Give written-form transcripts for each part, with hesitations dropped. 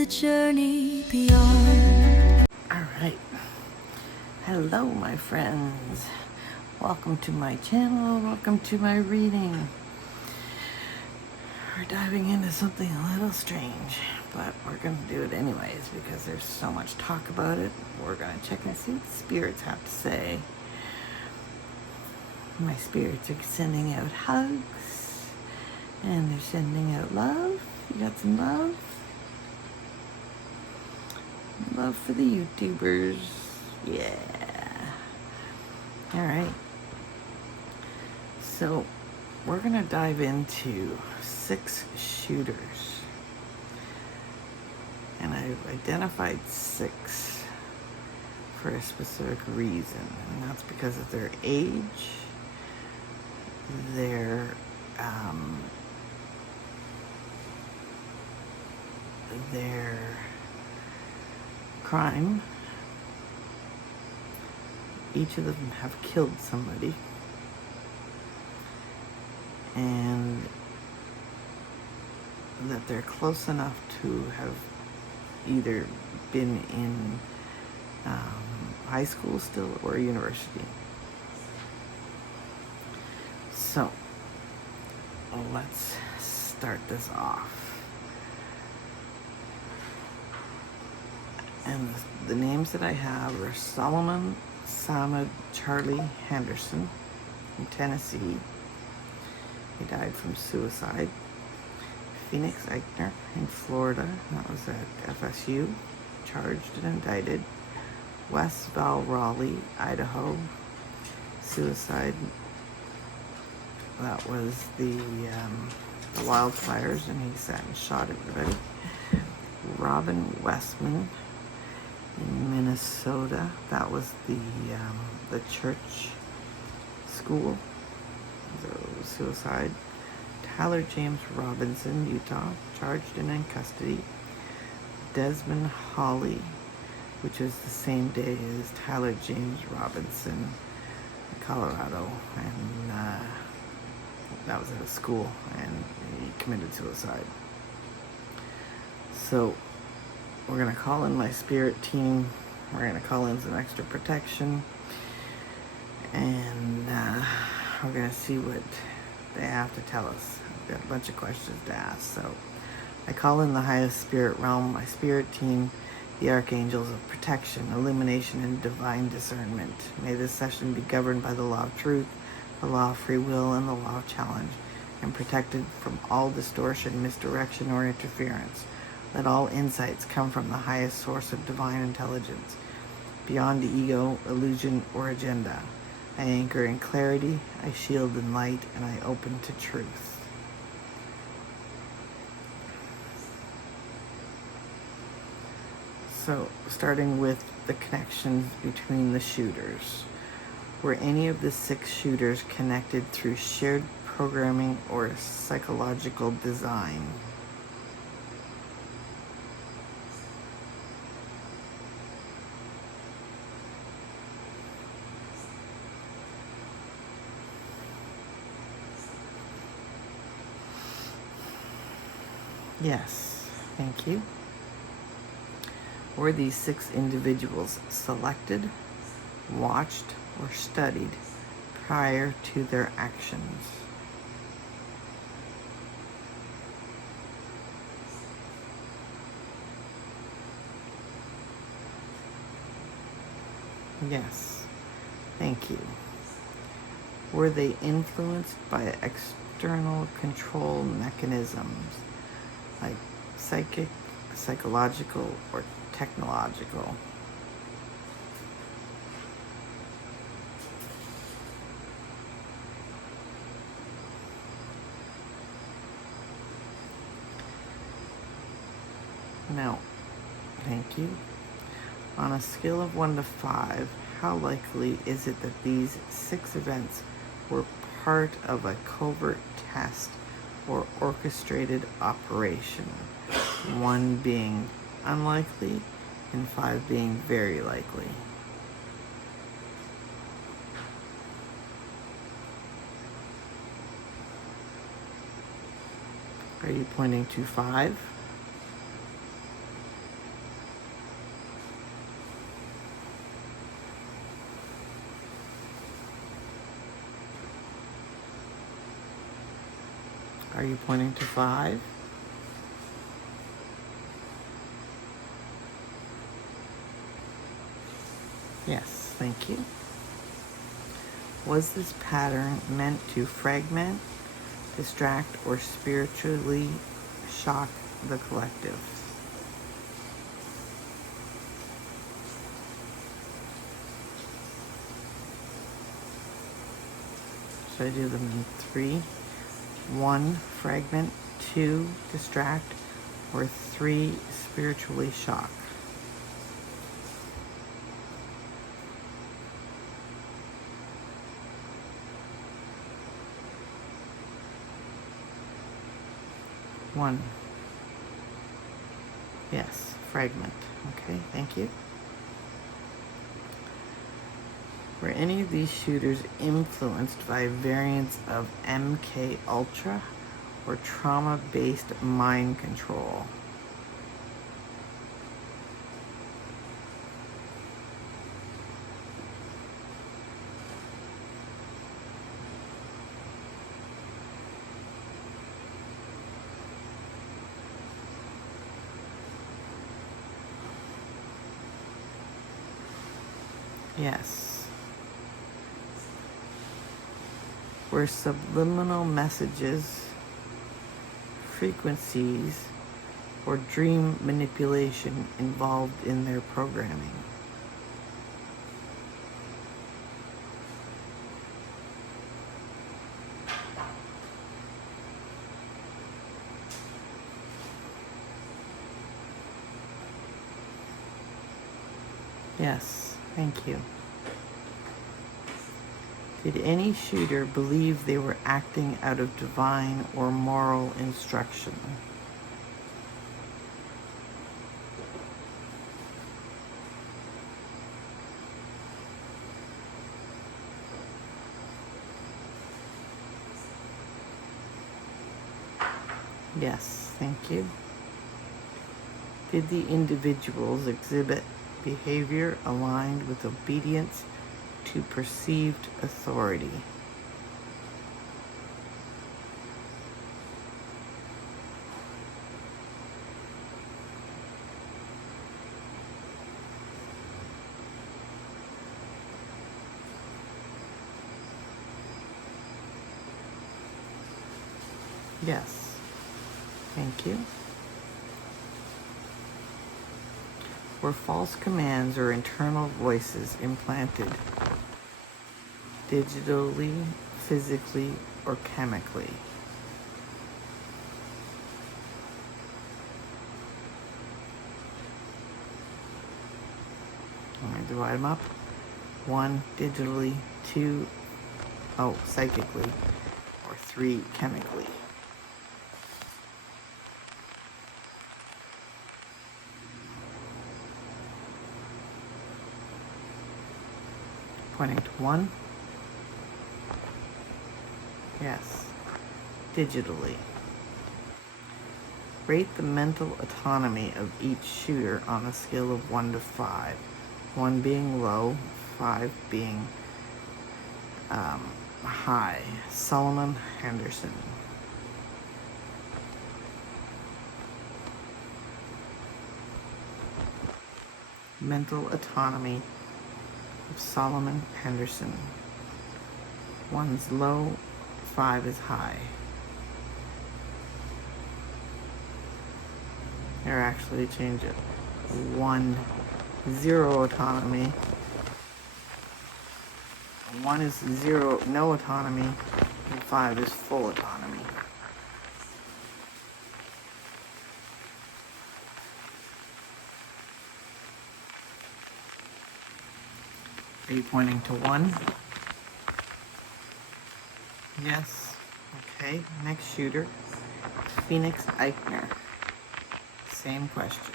the journey beyond. All right. Hello, my friends. Welcome to my channel. Welcome to my reading. We're diving into something a little strange, but we're going to do it anyways because there's so much talk about it. We're going to check and see what the spirits have to say. My spirits are sending out hugs, and they're sending out love. You got some love? Love for the YouTubers. Yeah. All right. So we're going to dive into 6 shooters. And I've identified 6 for a specific reason. And that's because of their age, their crime. Each of them have killed somebody, and that they're close enough to have either been in high school still or university. So let's start this off. And the names that I have are Solomon Samad Charlie Henderson from Tennessee. He died from suicide. Phoenix Eichner in Florida. That was at FSU. Charged and indicted. Wes Val Raleigh, Idaho. Suicide. That was the wildfires, and he sat and shot everybody. Robin Westman in Minnesota. That was the church school. So suicide. Tyler James Robinson, Utah, charged and in custody. Desmond Hawley, which is the same day as Tyler James Robinson, Colorado, and that was at a school, and he committed suicide. So we're going to call in my spirit team. We're going to call in some extra protection. And we're going to see what they have to tell us. I've got a bunch of questions to ask. So I call in the highest spirit realm, my spirit team, the archangels of protection, illumination, and divine discernment. May this session be governed by the law of truth, the law of free will, and the law of challenge, and protected from all distortion, misdirection, or interference. Let all insights come from the highest source of divine intelligence, beyond ego, illusion, or agenda. I anchor in clarity, I shield in light, and I open to truth. So, starting with the connections between the shooters. Were any of the 6 shooters connected through shared programming or psychological design? Yes, thank you. Were these 6 individuals selected, watched, or studied prior to their actions? Yes, thank you. Were they influenced by external control mechanisms like psychic, psychological, or technological? No, thank you. On a scale of 1 to 5, how likely is it that these 6 events were part of a covert test or orchestrated operation? 1 being unlikely and 5 being very likely. Are you pointing to 5? Are you pointing to 5? Yes, thank you. Was this pattern meant to fragment, distract, or spiritually shock the collective? Should I do them in 3? 1, fragment, 2, distract, or 3, spiritually shock? One. Yes, fragment. Okay, thank you. Were any of these shooters influenced by variants of MK Ultra or trauma-based mind control? Yes. Were subliminal messages, frequencies, or dream manipulation involved in their programming? Yes, thank you. Did any shooter believe they were acting out of divine or moral instruction? Yes, thank you. Did the individuals exhibit behavior aligned with obedience to perceived authority? Yes, thank you. Were false commands or internal voices implanted digitally, physically, or chemically? I'm going to divide them up. 1, digitally, 2, psychically, or 3, chemically. Pointing to 1. Yes, digitally. Rate the mental autonomy of each shooter on a scale of 1 to 5. 1 being low, 5 being high. Solomon Henderson. Mental autonomy of Solomon Henderson. 1's low, 5 is high. Or actually change it. 1, 0 autonomy. 1 is 0, no autonomy, and 5 is full autonomy. Are you pointing to 1? Yes. Okay, next shooter, Phoenix Eichner. Same question.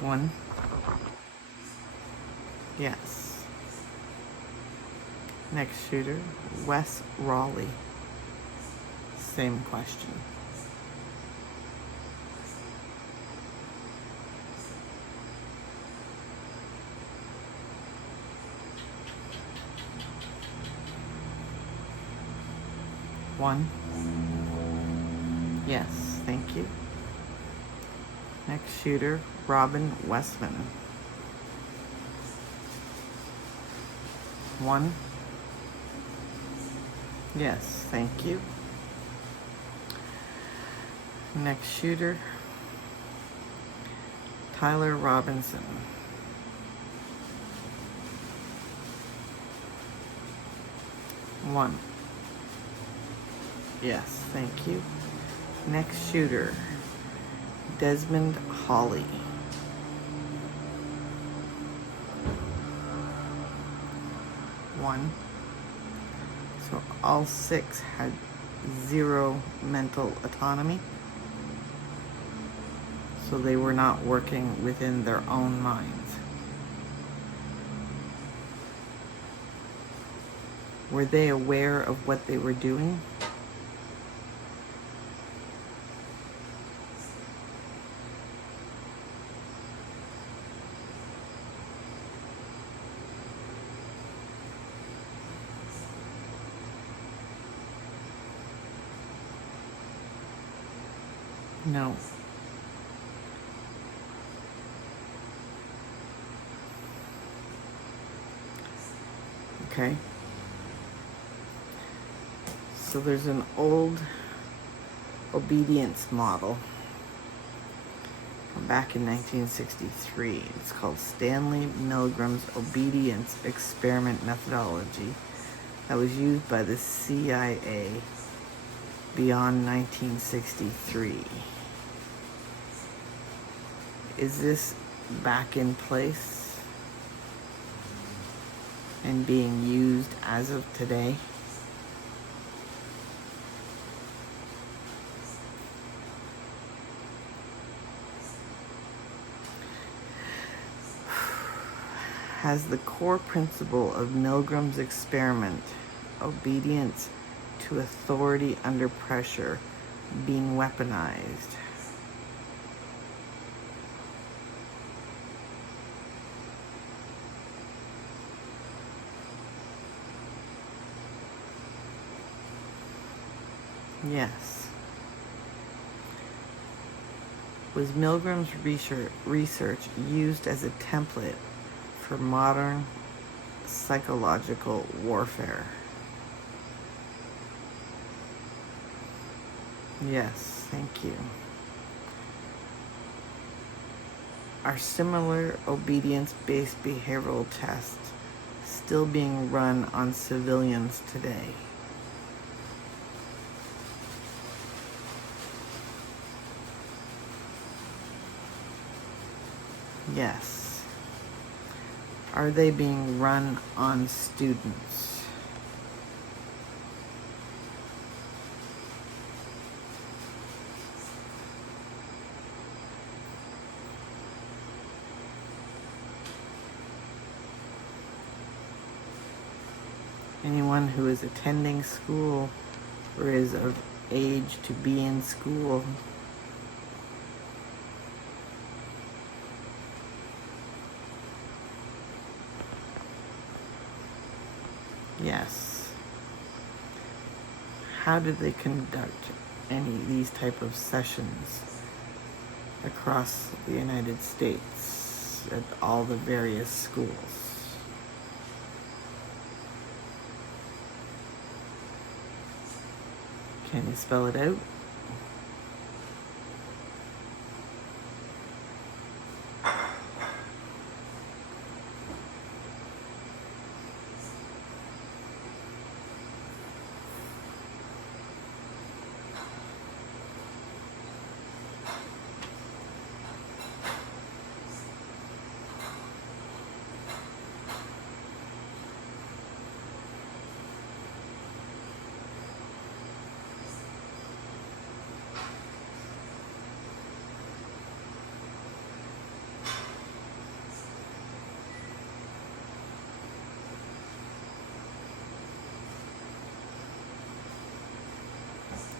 One. Yes. Next shooter, Wes Raleigh. Same question. 1. Yes, thank you. Next shooter, Robin Westman. 1. Yes, thank you. Next shooter, Tyler Robinson. 1. Yes, thank you. Next shooter, Desmond Hawley. 1. So all 6 had 0 mental autonomy. So they were not working within their own minds. Were they aware of what they were doing? No. Okay. So there's an old obedience model from back in 1963. It's called Stanley Milgram's obedience experiment methodology that was used by the CIA beyond 1963. Is this back in place and being used as of today? Has the core principle of Milgram's experiment, obedience to authority under pressure, been weaponized? Yes. Was Milgram's research used as a template for modern psychological warfare? Yes, thank you. Are similar obedience-based behavioral tests still being run on civilians today? Yes. Are they being run on students? Anyone who is attending school or is of age to be in school? Yes. How do they conduct any of these type of sessions across the United States at all the various schools? Can you spell it out?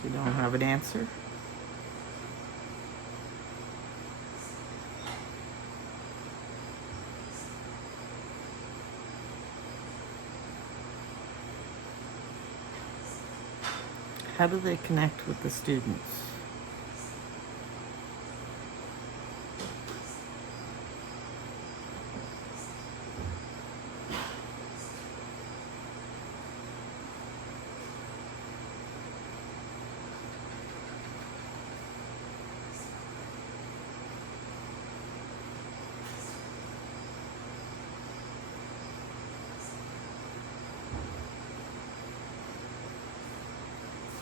You don't have an answer? How do they connect with the students?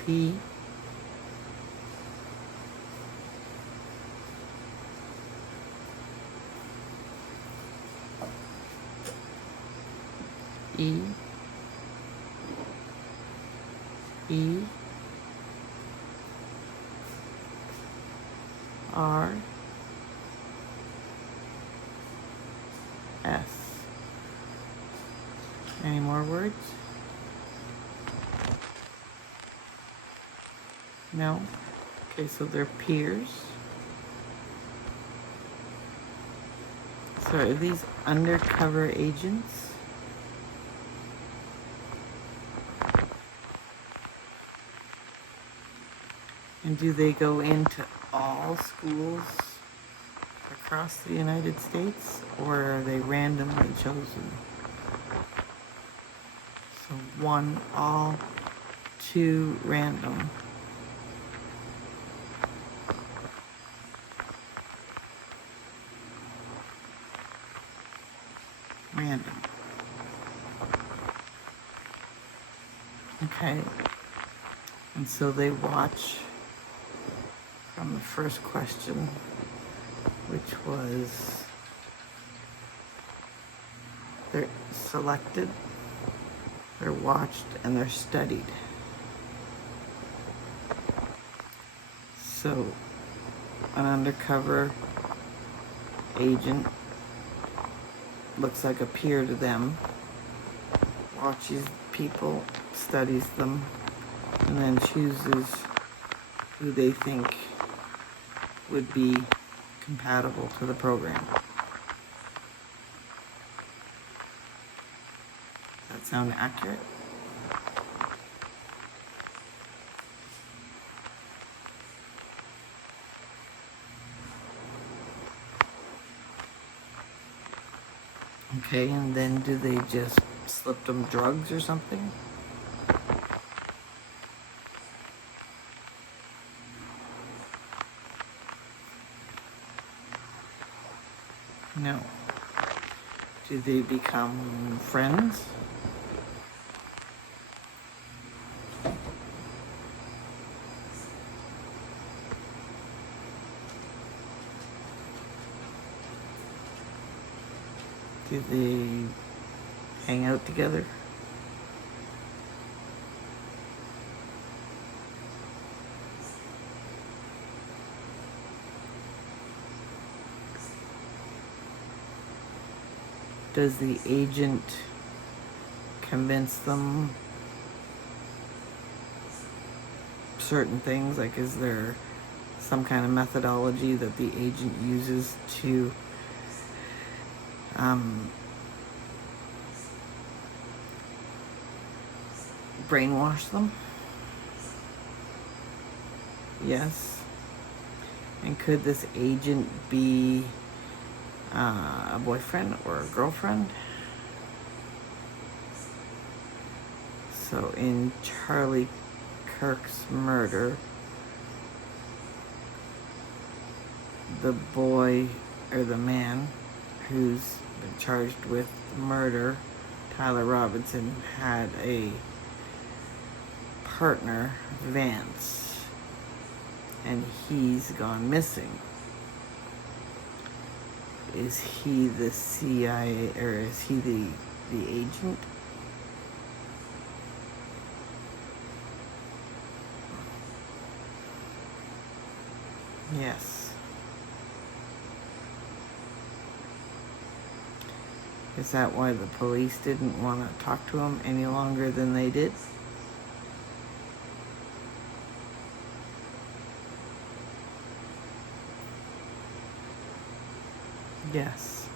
P E E R S. Any more words? No? Okay, so they're peers. So are these undercover agents? And do they go into all schools across the United States, or are they randomly chosen? So 1, all, 2, random. Random. Okay. And so they watch from the first question, which was they're selected, they're watched, and they're studied. So an undercover agent looks like a peer to them, watches people, studies them, and then chooses who they think would be compatible to the program. Does that sound accurate? Okay, and then do they just slip them drugs or something? No. Do they become friends? Do they hang out together? Does the agent convince them certain things? Like, is there some kind of methodology that the agent uses to brainwash them? Yes. And could this agent be a boyfriend or a girlfriend? So in Charlie Kirk's murder, the boy, or the man who's been charged with murder, Tyler Robinson, had a partner, Vance, and he's gone missing. Is he the CIA, or is he the agent? Yes. Is that why the police didn't want to talk to him any longer than they did? Yes.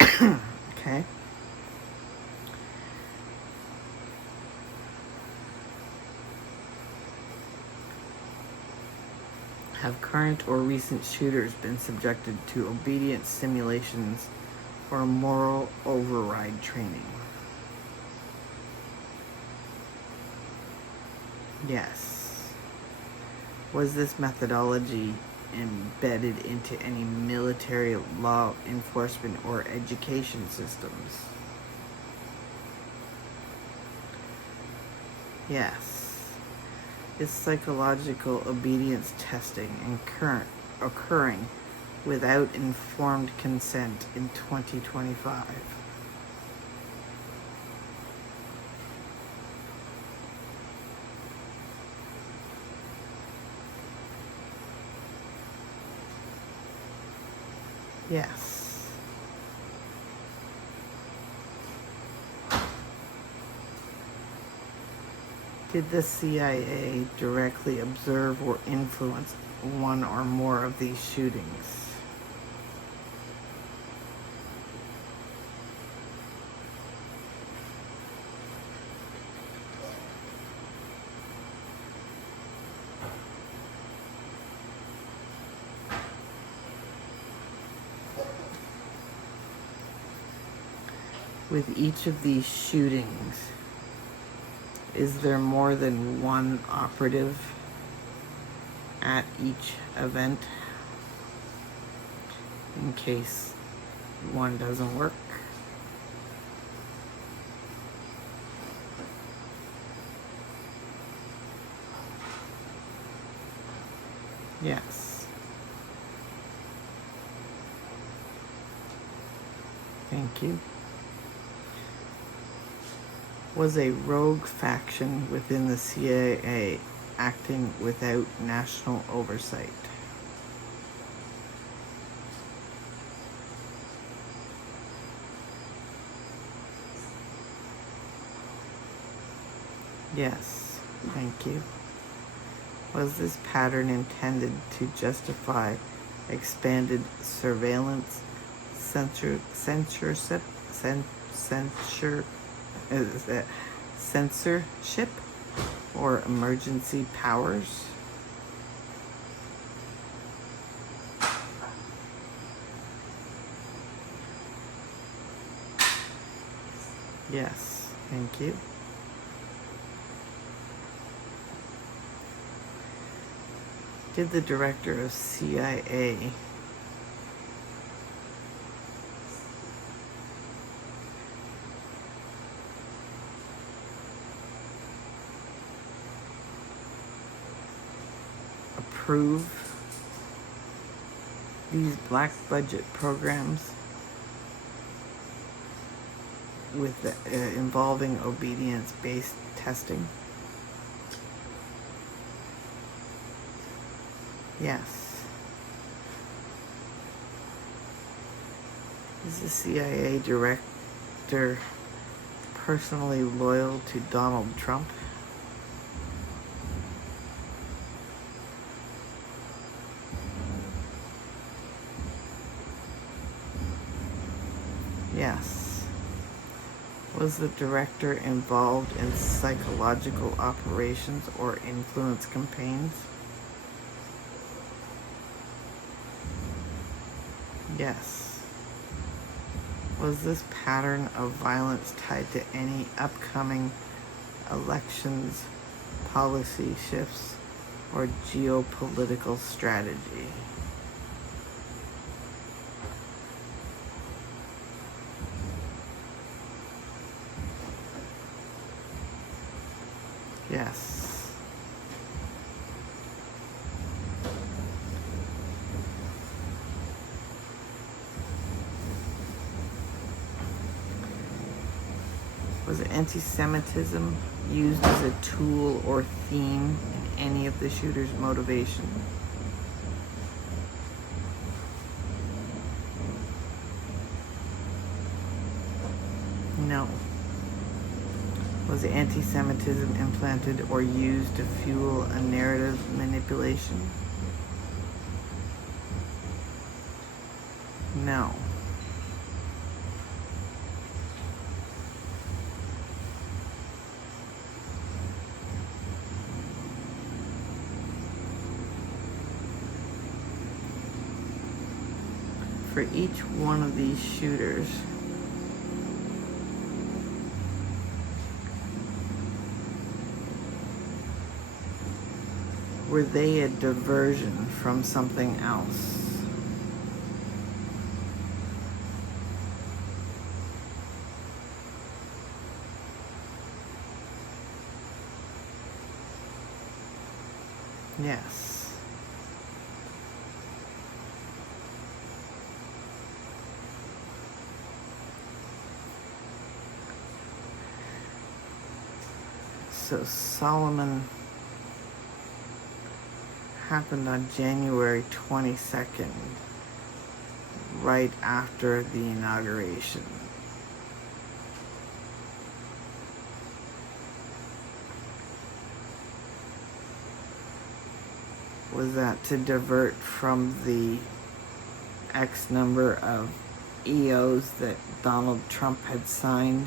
Okay. Have current or recent shooters been subjected to obedience simulations or moral override training? Yes. Was this methodology embedded into any military law enforcement or education systems? Yes. Is psychological obedience testing occurring without informed consent in 2025? Yes. Did the CIA directly observe or influence one or more of these shootings? With each of these shootings, is there more than one operative at each event in case one doesn't work? Yes. Thank you. Was a rogue faction within the CIA acting without national oversight? Yes, thank you. Was this pattern intended to justify expanded surveillance, censorship, or emergency powers? Yes, thank you. Did the director of CIA approve these black budget programs with involving obedience-based testing? Yes. Is the CIA director personally loyal to Donald Trump? Yes. Was the director involved in psychological operations or influence campaigns? Yes. Was this pattern of violence tied to any upcoming elections, policy shifts, or geopolitical strategy? Yes. Was anti-Semitism used as a tool or theme in any of the shooter's motivation? No. Was anti-Semitism implanted or used to fuel a narrative manipulation? No. for each one of these shooters, were they a diversion from something else? Yes. So Solomon happened on January 22nd, right after the inauguration. Was that to divert from the X number of EOs that Donald Trump had signed?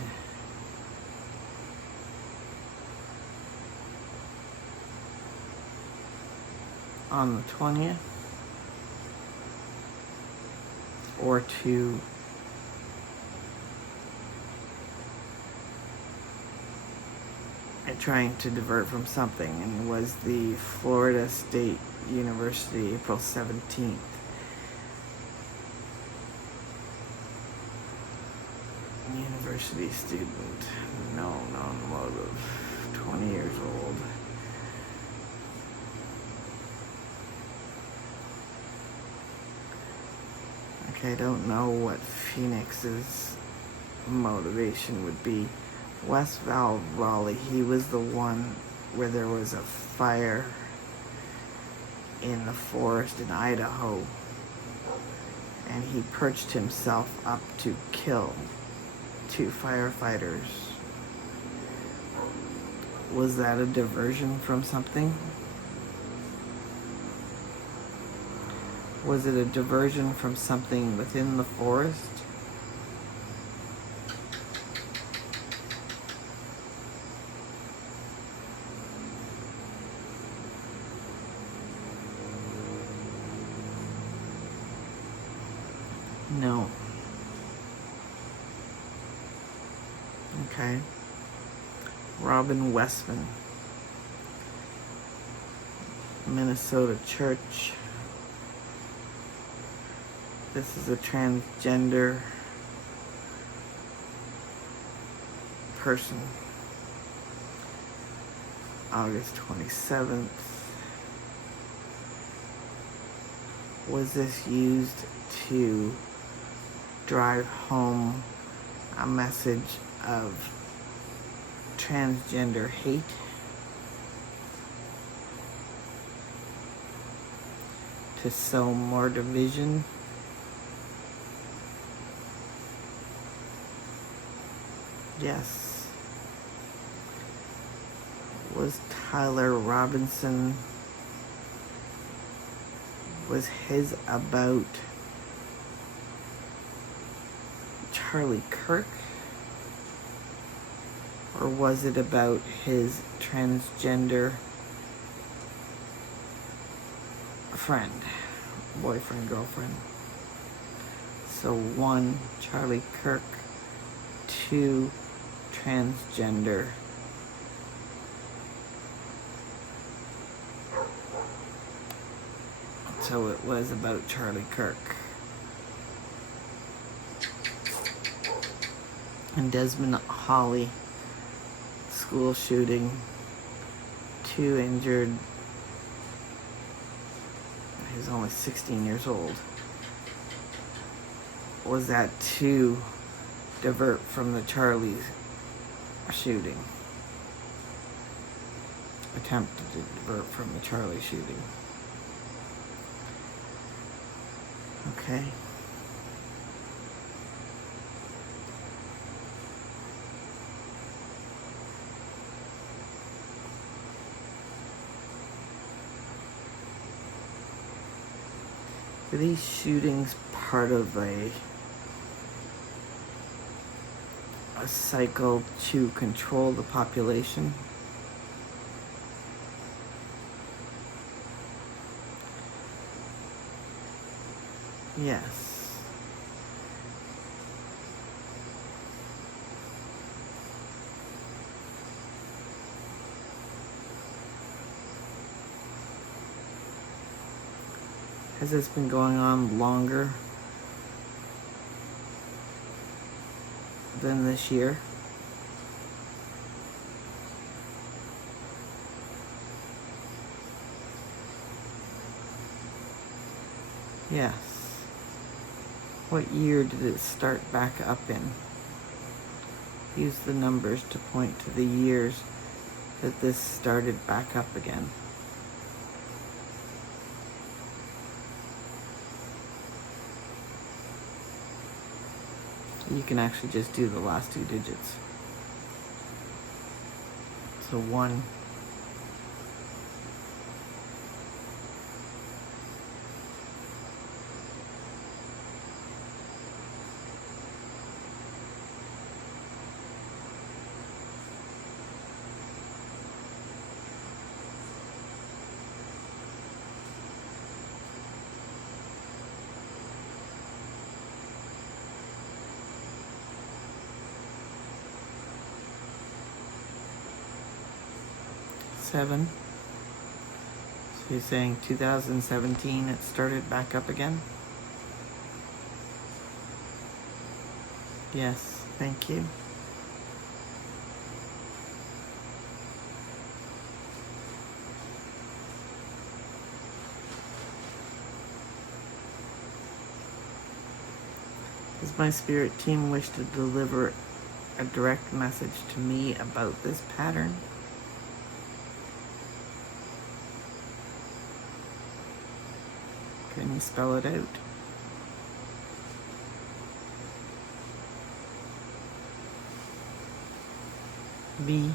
On the 20th? Or to trying to divert from something, and was the Florida State University, April 17th. University student, no known motive, 20 years old. Okay, I don't know what Phoenix's motivation would be. West Val Raleigh, he was the one where there was a fire in the forest in Idaho, and he perched himself up to kill 2 firefighters. Was that a diversion from something? Was it a diversion from something within the forest? No. Okay. Robin Westman, Minnesota church. This is a transgender person. August 27th. Was this used to drive home a message of transgender hate? To sow more division? Yes. Was Tyler Robinson, was his about Charlie Kirk? Or was it about his transgender friend, boyfriend, girlfriend? So 1, Charlie Kirk, 2, transgender. So it was about Charlie Kirk. And Desmond Holly, school shooting, 2 injured. He was only 16 years old. Was that to divert from the Charlie shooting? Attempted to divert from the Charlie shooting. Okay. Are these shootings part of a cycle to control the population? Yes. Has this been going on longer than this year? Yes. What year did it start back up in? Use the numbers to point to the years that this started back up again. You can actually just do the last two digits. So 1, 7. So you're saying 2017 it started back up again? Yes, thank you. Does my spirit team wish to deliver a direct message to me about this pattern? Can you spell it out? B.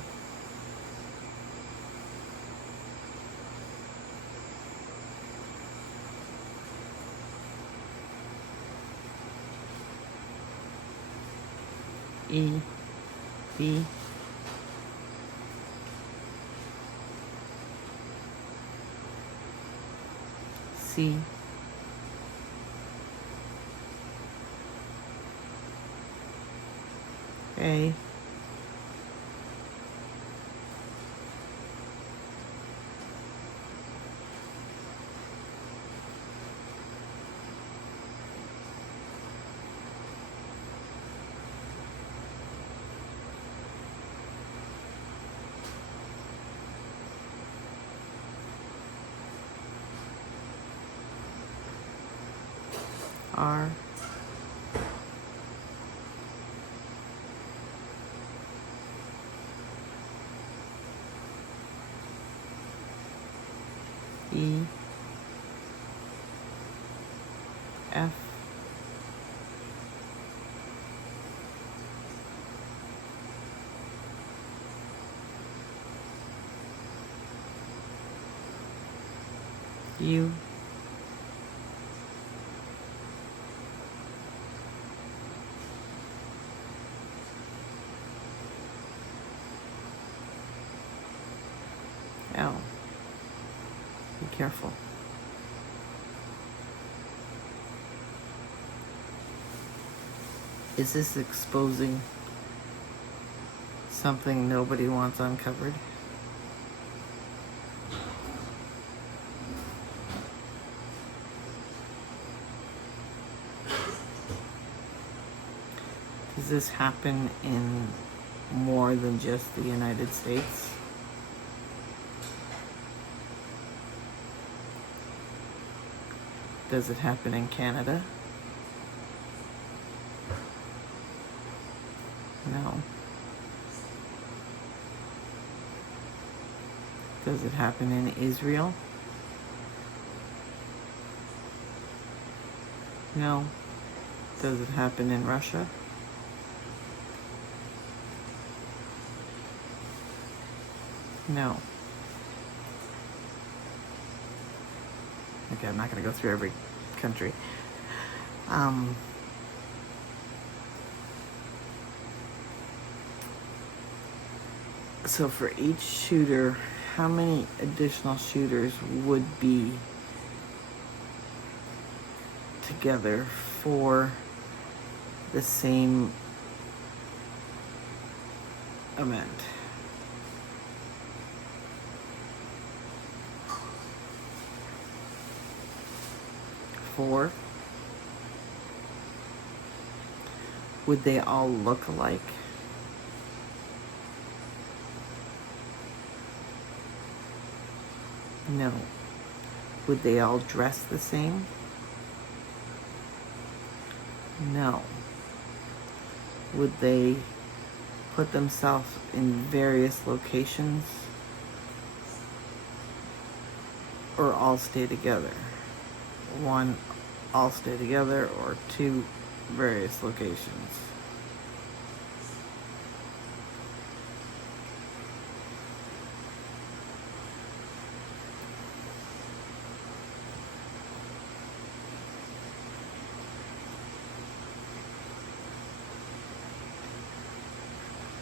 E. B. C. A. R. E. F. U. L. Be careful. Is this exposing something nobody wants uncovered? Does this happen in more than just the United States? Does it happen in Canada? No. Does it happen in Israel? No. Does it happen in Russia? No. Okay, I'm not going to go through every country. So for each shooter, how many additional shooters would be together for the same event? before, would they all look alike? No. Would they all dress the same? No. Would they put themselves in various locations? Or all stay together? One, all stay together, or two, various locations?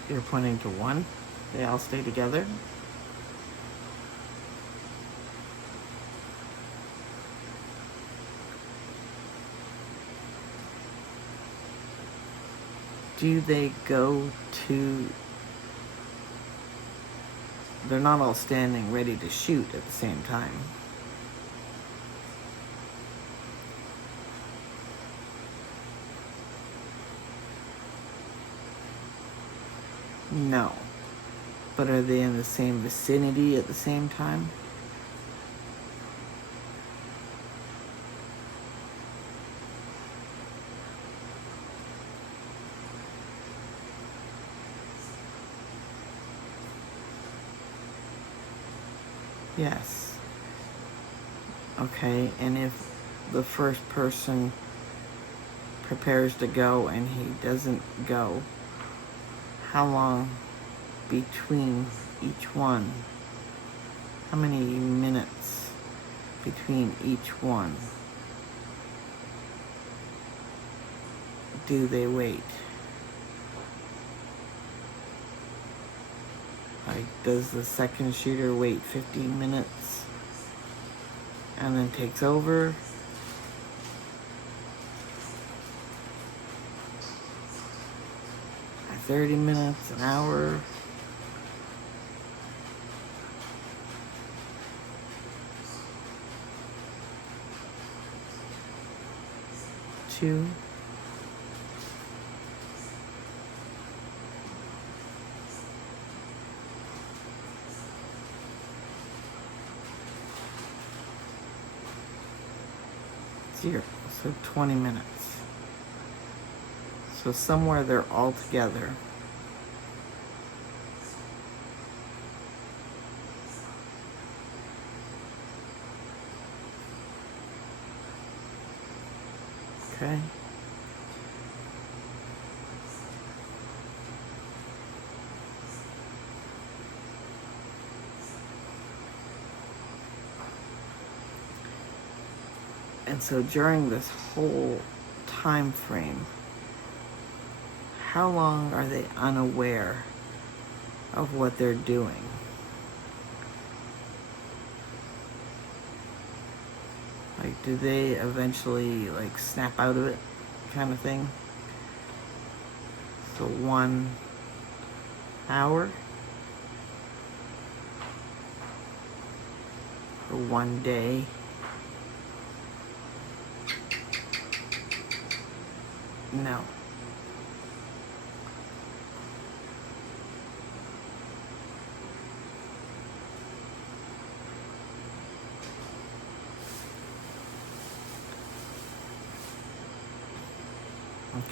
You're pointing to one? They all stay together? Do they go to... They're not all standing ready to shoot at the same time. No. But are they in the same vicinity at the same time? Yes. Okay, and if the first person prepares to go and he doesn't go, how long between each one? How many minutes between each one do they wait? Like, does the second shooter wait 15 minutes and then takes over? At 30 minutes, an hour? Two? Zero. So 20 minutes. So somewhere they're all together. Okay. And so during this whole time frame, how long are they unaware of what they're doing? Like, do they eventually, like, snap out of it, kind of thing? So 1 hour? Or 1 day? No.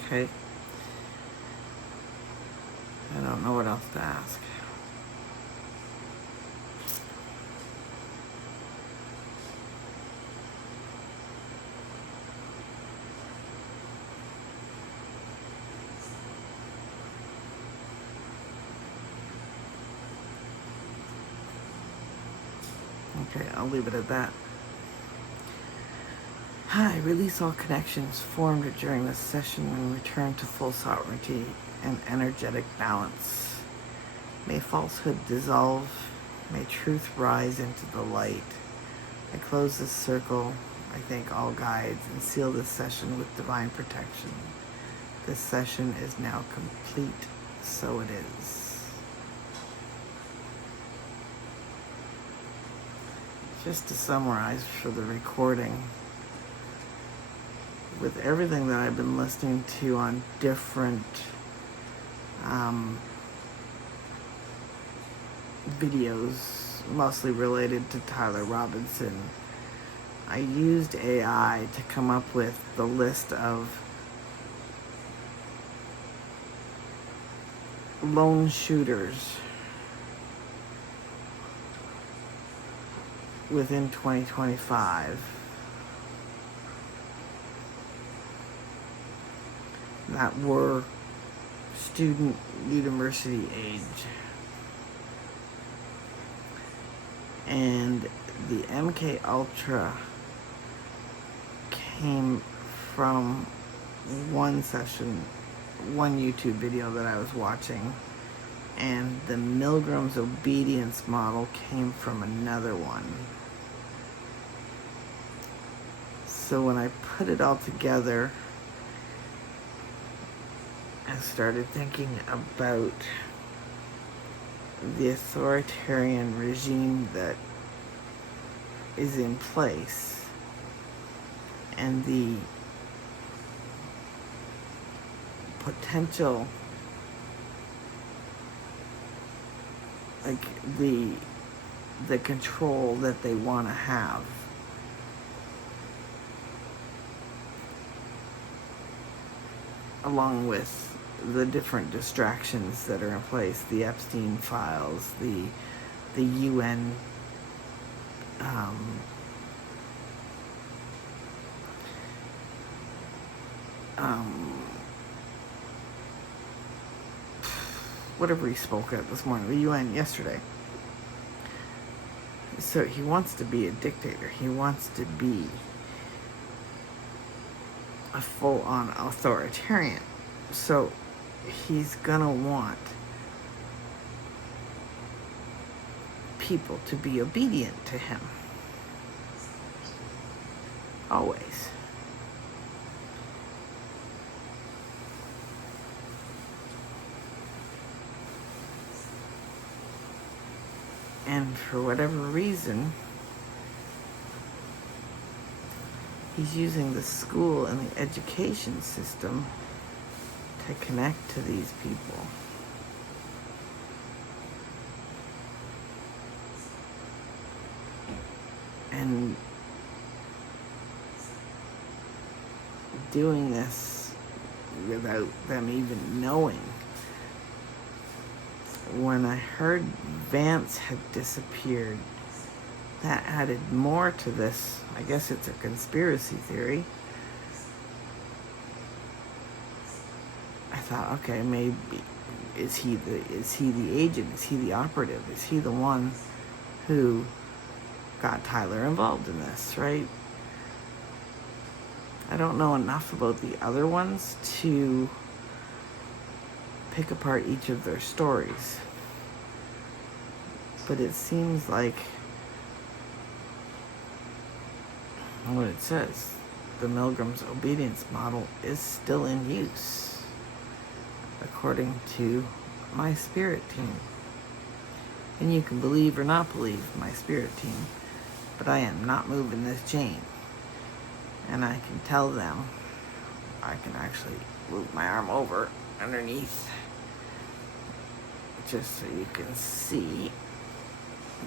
Okay. I don't know what else to ask. Okay, I'll leave it at that. I release all connections formed during this session and return to full sovereignty and energetic balance. May falsehood dissolve. May truth rise into the light. I close this circle. I thank all guides and seal this session with divine protection. This session is now complete, so it is. Just to summarize for the recording, with everything that I've been listening to on different videos, mostly related to Tyler Robinson, I used AI to come up with the list of lone shooters within 2025 that were student university age. And the MK Ultra came from one session, one YouTube video that I was watching, and the Milgram's obedience model came from another one. So when I put it all together, I started thinking about the authoritarian regime that is in place and the potential, like the control that they want to have. Along with the different distractions that are in place, the Epstein files, the UN whatever he spoke at this morning, the UN yesterday. So he wants to be a dictator. He wants to be a full-on authoritarian. So he's gonna want people to be obedient to him. Always. And for whatever reason, he's using the school and the education system to connect to these people. And doing this without them even knowing. When I heard Vance had disappeared, that added more to this. I guess it's a conspiracy theory. I thought, okay, maybe is he the agent? Is he the operative? Is he the one who got Tyler involved in this, right? I don't know enough about the other ones to pick apart each of their stories. But it seems like what it says, the Milgram's obedience model is still in use, according to my spirit team. And you can believe or not believe my spirit team, but I am not moving this chain. And I can tell them, I can actually move my arm over underneath, just so you can see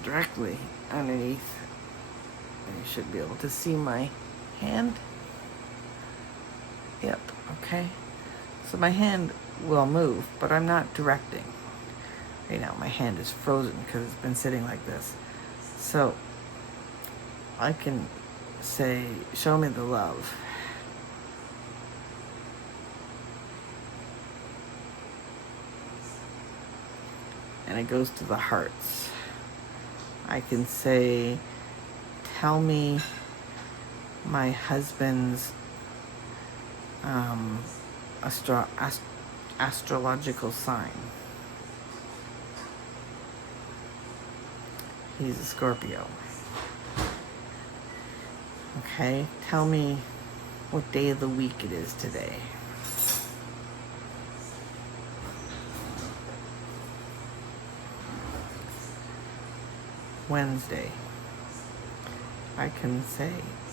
directly underneath. And you should be able to see my hand. Yep, okay. So my hand will move, but I'm not directing. Right now my hand is frozen because it's been sitting like this. So I can say, show me the love. And it goes to the hearts. I can say, tell me my husband's astrological sign. He's a Scorpio. Okay, tell me what day of the week it is today. Wednesday. I can say,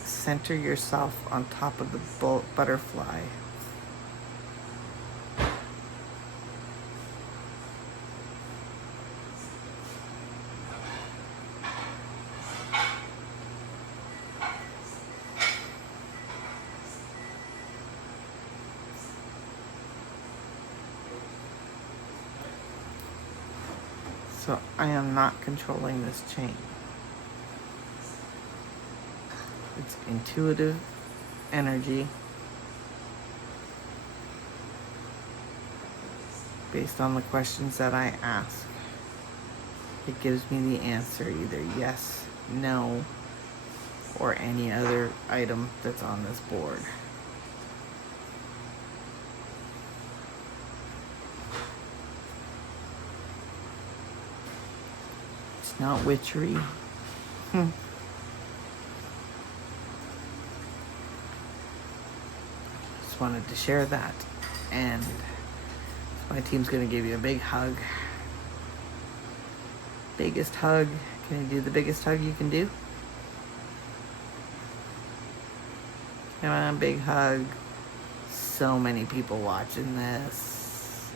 Center yourself on top of the butterfly. So I am not controlling this chain. It's intuitive energy based on the questions that I ask. It gives me the answer, either yes, no, or any other item that's on this board. It's not witchery. Just wanted to share that. And my team's going to give you a big hug. Biggest hug. Can you do the biggest hug you can do? Come on, big hug. So many people watching this.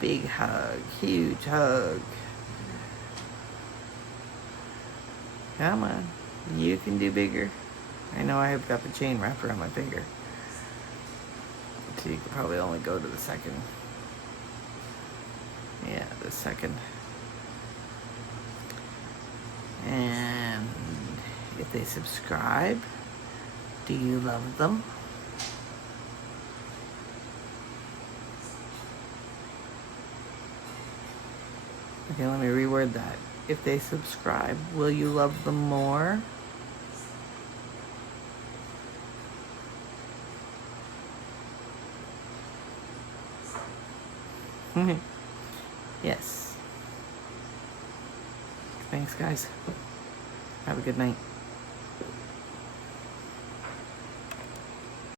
Big hug. Huge hug. Come on. You can do bigger. I know I have got the chain wrapped around my finger. So you could probably only go to the second. Yeah, the second. And if they subscribe, do you love them? Okay, let me reword that. If they subscribe, will you love them more? Yes. Thanks, guys. Have a good night.